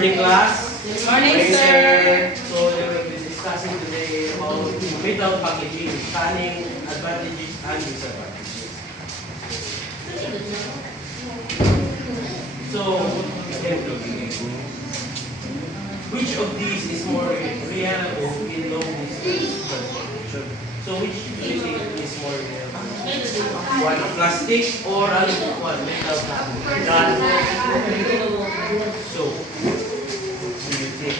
morning, class. Good morning, sir. So, we will be discussing today about metal packaging, scanning, advantages, and disadvantages. So, which of these is more reliable in long distance transportation? So, which do you think is more reliable? One, plastic or one, metal packaging? So, do you think?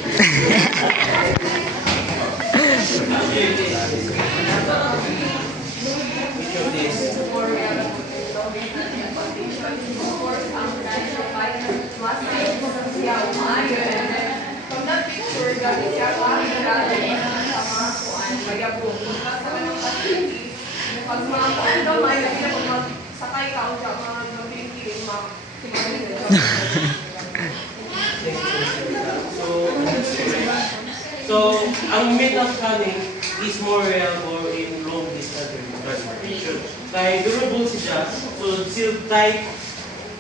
Which of these? From that picture, gabi siya sama kuan kaya po. Pag mga kuan gamay, lagi na pag sakay ka o siya mga gabing kiling So, ang metal scanning is more reliable in long distance transportation. Kaya durable siya, so seal tight,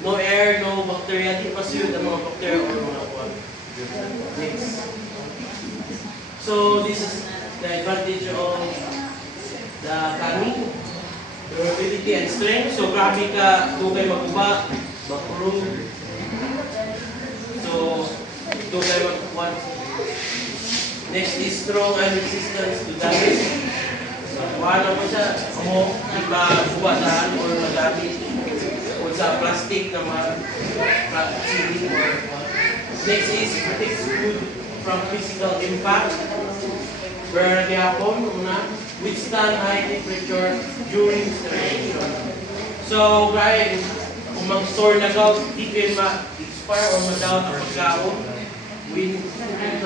no air, no bacteria, di pa suit ang mga bacteria or mga kuwan. Next. So, this is the advantage of the scanning, durability and strength. So, grabe ka, doon kayo maguba, makurong. So, doon kayo magkuhan. Next is strong and resistance to damage. So, ano mo siya, mo, iba buwasan or madamage o sa plastic na sealing or next is protects food from physical impact. Where the hapon, una, withstand high temperature during sterilization. So, guys, kung mag-store na daw, di kayo ma-expire or ma-down or pagkaon, win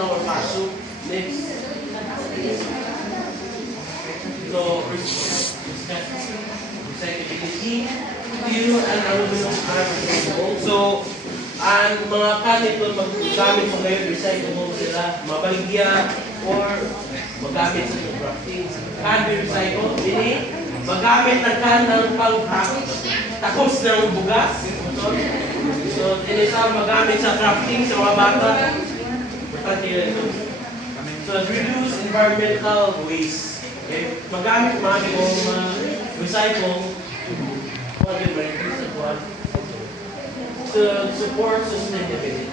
or paso. Next. So, recyclability, steel and aluminum are recyclable. So, ang mga kanito maggamit mo kayo, recyclable sila, mabaligya or magamit sa crafting. Can be recycled, ini magamit ng can ng takos ng bugas. So, ini sa magamit sa crafting sa mga bata. So, reduce environmental waste. Okay? Magamit mga recycle to support sustainability.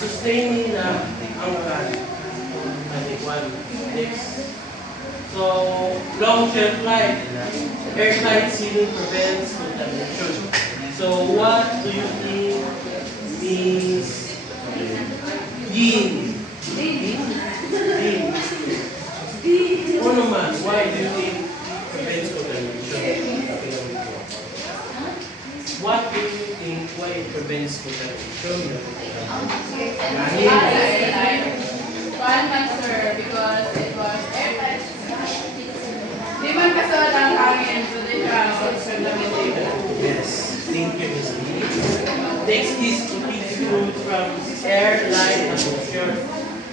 Sustaining na ang next. So, long shelf life. Airtight sealing prevents contamination. So, what do you think means Dean? O naman, why do you think prevents contamination? What do you think why it prevents contamination? One answer because it was airtight. Di man kasod ang hangin to the ground contamination. Yes, thank you, Ms. Lee. Next is to keep food from air, light, and moisture.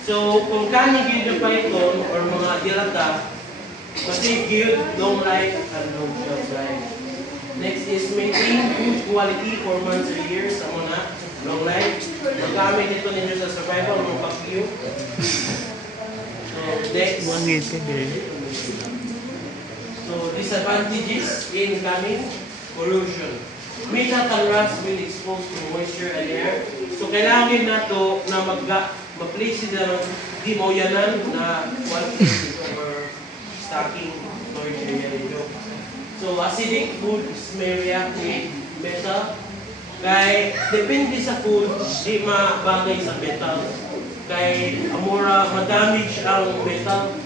So, kung kanin gyud pa ito or mga dilata, kasi gyud long life and long shelf life. Next is maintain food quality for months or years. Amo na, long life. Magamit ito ninyo sa survival ng pag-iyo. So, next. So, disadvantages in canning, pollution. Metal can rust when exposed to moisture and air. So, kailangan na ito na mag-place sila ng di mauyanan na quality or stocking storage area nito. So, acidic foods may react with metal. Kaya, depende sa food, di mabagay sa metal. Kaya, amura, madamage ang metal.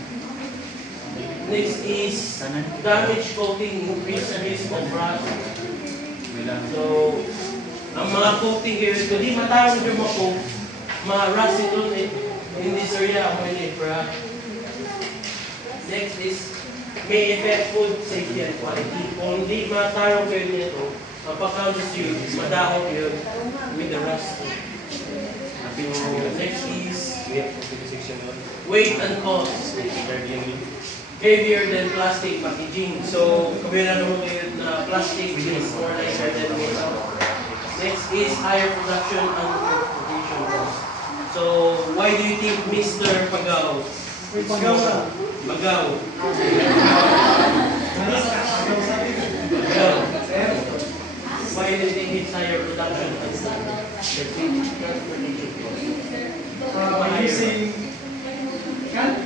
Next is, damage coating increase risk of rust. So, ang mga coating here, kung di matarong yung mga ma-rust ito in this area, ang mga infra. Next is, may affect food safety and quality. Kung di matarong kayo nito, mapakounters yun, madahon yun with the rust. Next is, weight and cost. Heavier than plastic packaging. So, kami na naman ngayon na plastic is more lighter than metal. Next is higher production and transportation cost. why do you think Mr. Pagaw? Pagaw. Pagaw. Why do you think it's higher production and transportation cost? Using can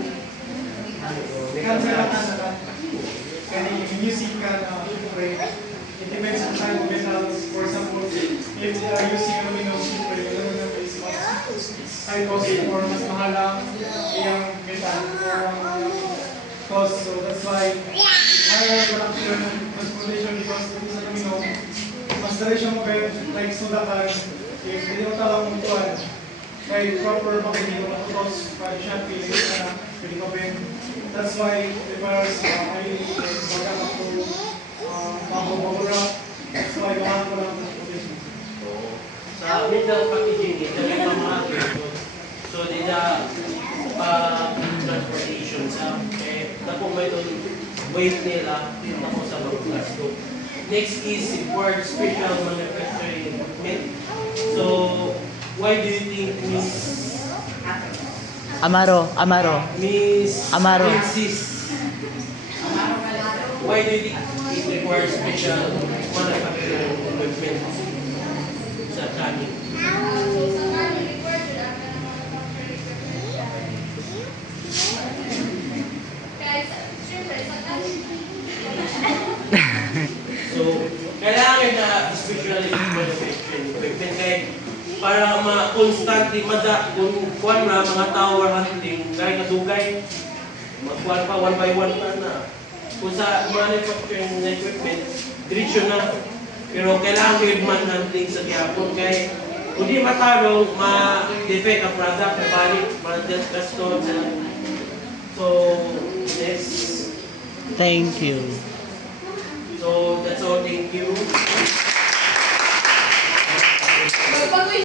using it depends on kind of metals. For example, if they are using aluminum, aluminum is high cost or mas mahal ang iyang metal cost. So that's why higher production and transportation because this aluminum mas dali siya like soda can if hindi mo talang mutuan like proper packaging of clothes para siya feeling na pwede ko ben. That's why requires highly baga ako mabubura. That's why mahal ko lang transportation. Sa metal packaging, ito yung pamahagi. So, dito transportation sa napo may doon weight nila dito po sa mga plastic. Next is required special manufacturing equipment. So, why do you think Miss Amaro. Francis, why do you think it requires special manufacturing equipment sa canning? So, kailangan na special manufacturing equipment kaya para ma-constantly kung kuwan na mga tower handling, gaya kadugay, magkuhan pa, one by one pa na. Kung sa manufacturing equipment, diretso na. Pero kailangan yung man handling sa gyapon kaya kung di matarong, ma-defect ang product, mabalik, ma-gaston. So, next. Thank you. So, that's all. Thank you.